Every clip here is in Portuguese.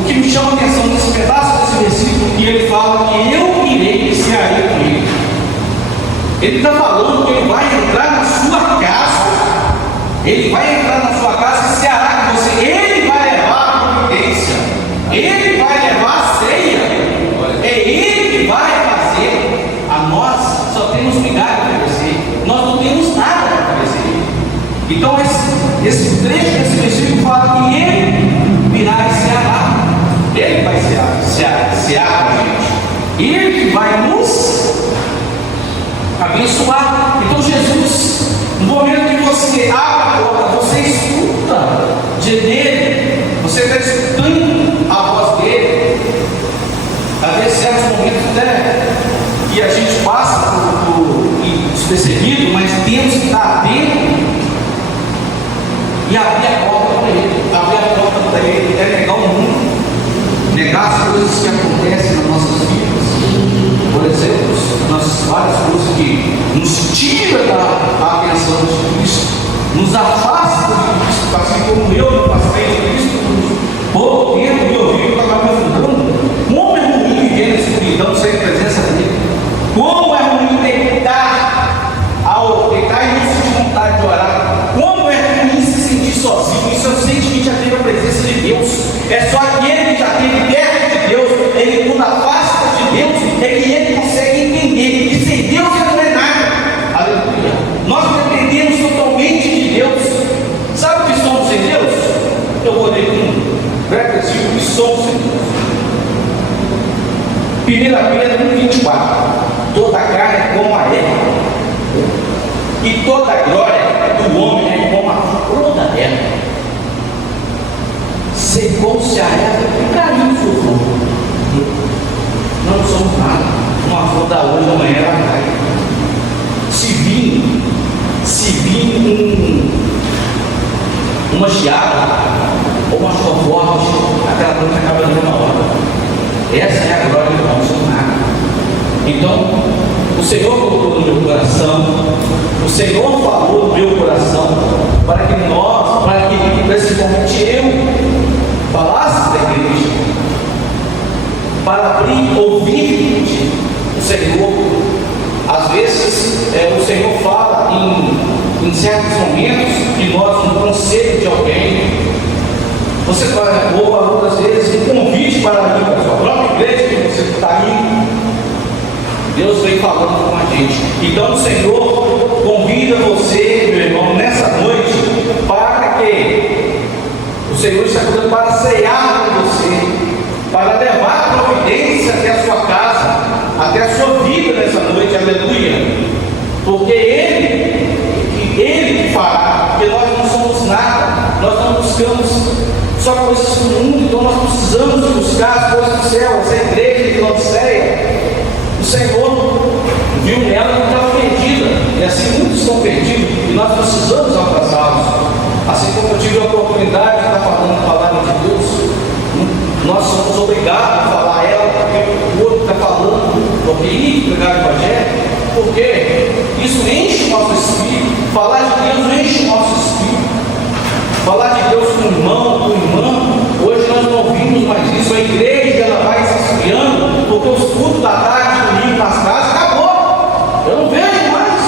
o que me chama a atenção nesse pedaço desse versículo, que ele fala que eu irei e cearei com ele. Ele está falando que ele vai entrar na sua casa, ele vai entrar na sua casa e ceará com você. Ele vai levar a providência, ele vai levar a ceia, é ele que vai fazer. A nós só temos milagre para oferecer, nós não temos nada para oferecer. Então esse trecho desse versículo fala que ele virá e ceará, ele vai cear com a gente, ele que vai nos abençoar. Então Jesus, no momento que você abre a porta, você escuta dele, você está escutando a voz dele. Às vezes, certos momentos até que a gente passa por despercebido, mas temos que estar atento e abrir a porta para ele. Abrir a porta para ele é negar o mundo, negar as coisas que acontecem nas nossas vidas. Por exemplo, nas várias coisas que nos tira da atenção de Cristo, nos afasta de Cristo, assim como eu me afastei de Cristo por pouco tempo, e eu vi que eu estava me afundando. Como é ruim viver nessa escuridão sem a presença dele. Como é ruim deitar e não sentir vontade de orar. Como é ruim se sentir sozinho. Isso é um sentimento que já teve a presença de Deus. É só aquele que já teve perto de Deus, ele quando afasta de Deus, é que ele consegue entender que sem Deus ele não é nada. Aleluia. Nós dependemos totalmente de Deus. Sabe o que somos sem Deus? Eu vou ler um breve versículo que somos sem Deus. 1 Pedro 1,24. Toda carne é como a erva, e toda a glória do homem é como a flor da erva. Secou-se a erva e caiu o fogo. Não somos nada. Uma flor da hoje, amanhã ela cai. Se vir uma geada ou uma chuva forte, aquela planta acaba na mesma hora. Essa é a glória do homem, somos nada. Então, o Senhor colocou no meu coração, o Senhor falou no meu coração, para que principalmente eu falasse da igreja, para ouvir o Senhor. Às vezes o Senhor fala em certos momentos que nós, no conselho de alguém, você fala, ou outras vezes um convite para ir para a sua própria igreja que você está indo. Deus vem falando com a gente. Então o Senhor convida você, meu irmão, nessa noite, para que o Senhor está convidando para ceiar com você, para levar a providência até a sua casa, até a sua vida nessa noite, aleluia. Porque Ele fará, porque nós não somos nada, nós não buscamos só coisas do mundo, então nós precisamos buscar as coisas do céu, essa igreja de Laodiceia. O Senhor viu nela que estava perdida, e assim muitos estão perdidos, e nós precisamos alcançá-los. Assim como eu tive a oportunidade de estar falando a palavra de Deus, nós somos obrigados a falar ela, porque o outro está falando, porque ir pregar o evangelho, porque isso enche o nosso espírito. Falar de Deus enche o nosso espírito. Falar de Deus com o irmão, com a irmã. Hoje nós não ouvimos mais isso. A igreja ela vai se esfriando, porque os cultos da tarde, domingo nas casas, acabou. Eu não vejo mais.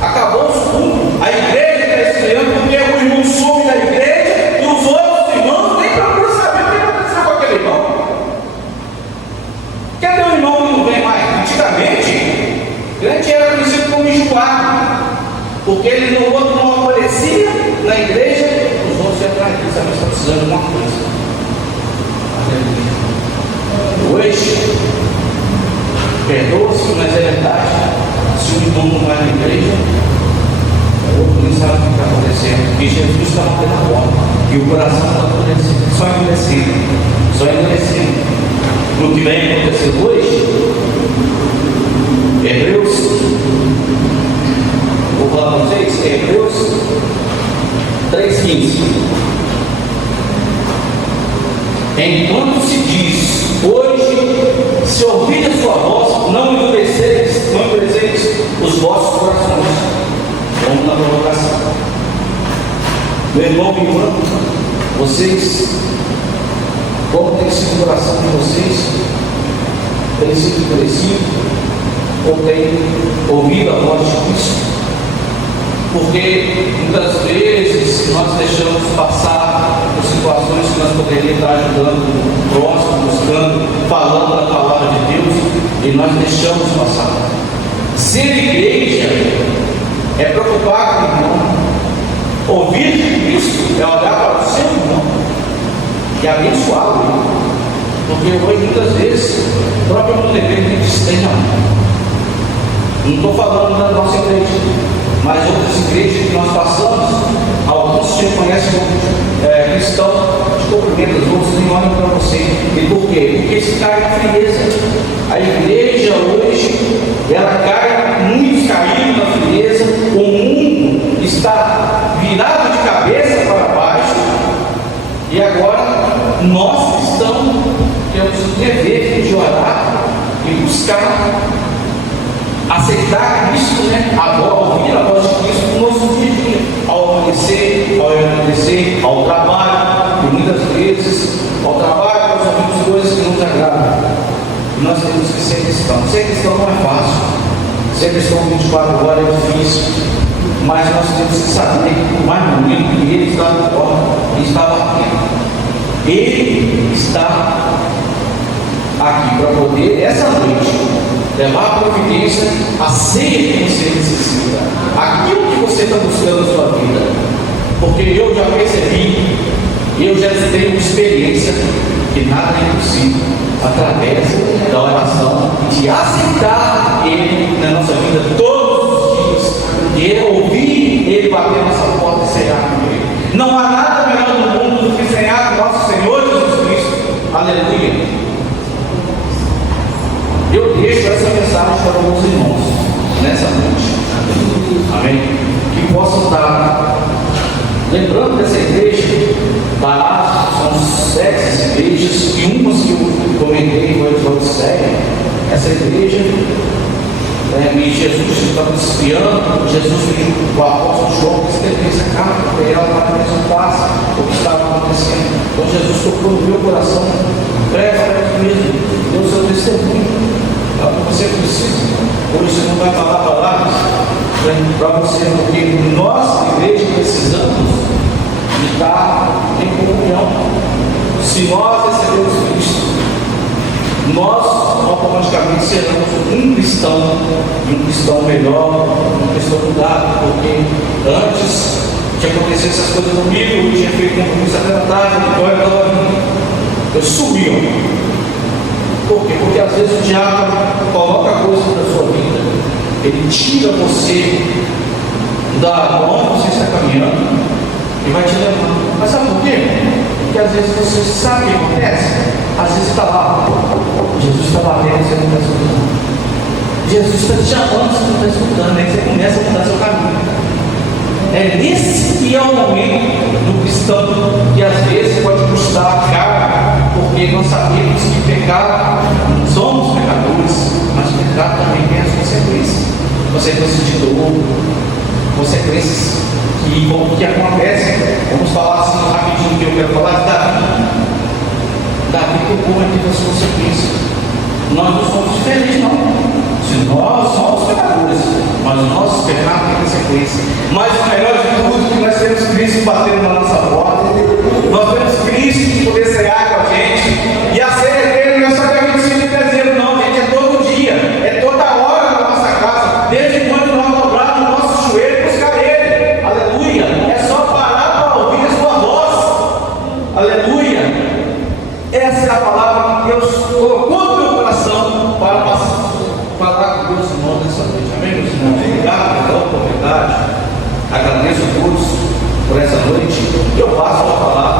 Acabou os cultos. A igreja está esfriando porque o irmão some da igreja e os outros irmãos nem procuram saber o que aconteceu com aquele irmão. Cadê o irmão que não vem mais? Antigamente, crente era conhecido como enjoado, porque ele no outro não aparecia na igreja, os outros iam para a igreja, mas está precisando de alguma coisa. Hoje, perdoa-se, mas é verdade, se o irmão não vai na igreja, o outro nem sabe o que está acontecendo, porque Jesus está batendo a porta, e o coração está só endurecendo. O que vem acontecer hoje, Hebreus, vou falar para vocês, Hebreus 3,15. Enquanto se diz, hoje, se ouvir a sua voz, não endureceis os vossos corações. Vamos na provocação. Meu irmão e irmã, vocês Como tem sido o coração de vocês? Tem sido endurecido? Ou tem ouvido a voz de Cristo? Porque muitas vezes nós deixamos passar por situações que nós poderíamos estar ajudando o próximo, buscando, falando da palavra de Deus, e nós deixamos passar. Ser igreja é preocupar com o irmão. Ouvir de Cristo é olhar para o seu irmão e abençoá-lo. Porque hoje, muitas vezes, o próprio mundo tem desdenhar. Não estou falando da nossa igreja, mas outras igrejas que nós passamos, alguns se conhecem como cristão de cumprimento, outros nem olham para você. E por quê? Porque se cai na frieza. A igreja hoje, ela cai, muitos caíram na frieza, o mundo está virado de cabeça para baixo, e agora nós cristãos temos o dever de orar e buscar aceitar Cristo, agora ouvir a voz de Cristo no nosso dia a dia, ao amanhecer, ao entardecer, ao trabalho, e muitas vezes ao trabalho nós ouvimos coisas que não nos agradam. E nós temos que ser cristãos. Ser cristão não é fácil. Ser cristão 24 horas é difícil. Mas nós temos que saber que o mais bonito que Ele está no corpo, Ele está batendo. Ele está aqui para poder, essa noite, levar a providência, a ceia que você necessita, aquilo que você está buscando na sua vida. Porque eu já percebi, eu já tenho experiência que nada é impossível através da oração, de aceitar Ele na nossa vida todos os dias, e ouvir Ele bater na nossa porta e cear com Ele. Não há nada melhor no mundo do que cear com nosso Senhor Jesus Cristo. Aleluia. Eu deixo essa mensagem para os irmãos nessa noite. Amém? Que possam estar lembrando dessa igreja. Lá são 7 igrejas, e umas que eu comentei foi de série. Essa igreja, e Jesus estava desviando, Jesus pediu o apóstolo João que escrevesse a carta para ela para que resultasse o que estava acontecendo. Então Jesus tocou no meu coração, prega para ti mesmo, deu o seu testemunho. Você precisa, hoje você não vai falar palavras para você, porque nós, igreja, precisamos de estar em comunhão. Se nós recebemos Cristo, nós automaticamente seremos um cristão melhor, um cristão mudado, porque antes de acontecer essas coisas comigo, eu tinha feito compromisso até na tarde, eu sumiu. Por quê? Porque às vezes o diabo coloca coisas na sua vida, ele tira você da onde você está caminhando e vai te levando. Mas sabe por quê? Porque às vezes você sabe o que acontece. Às vezes está lá, Jesus está batendo e você não está escutando. Jesus está te chamando, você não está escutando, aí você começa a mudar seu caminho. É nesse que é o momento do cristão que às vezes pode custar caro, porque nós sabemos que pecado, somos pecadores, mas pecado também tem as consequências de dor, consequências que acontecem. Vamos falar assim rapidinho que eu quero falar de Davi. Davi tocou aqui das consequências. Nós não somos diferentes, não. Se nós somos pecadores, mas o nosso pecado tem consequência. Mas o melhor de tudo é que nós temos Cristo batendo na nossa porta. Nós temos Cristo que poder cear com a gente. E a ceia dele não é só dia 25 de dezembro, não, gente. É todo dia, é toda hora na nossa casa. Desde quando nós dobramos o nosso joelho e buscar Ele. Aleluia. É só parar para ouvir a sua voz. Aleluia. Essa é a palavra que Deus colocou no meu coração para falar com Deus, irmãos, nessa noite. Amém, meus irmãos? Obrigado pela oportunidade. Agradeço a todos por essa noite. Eu passo a palavra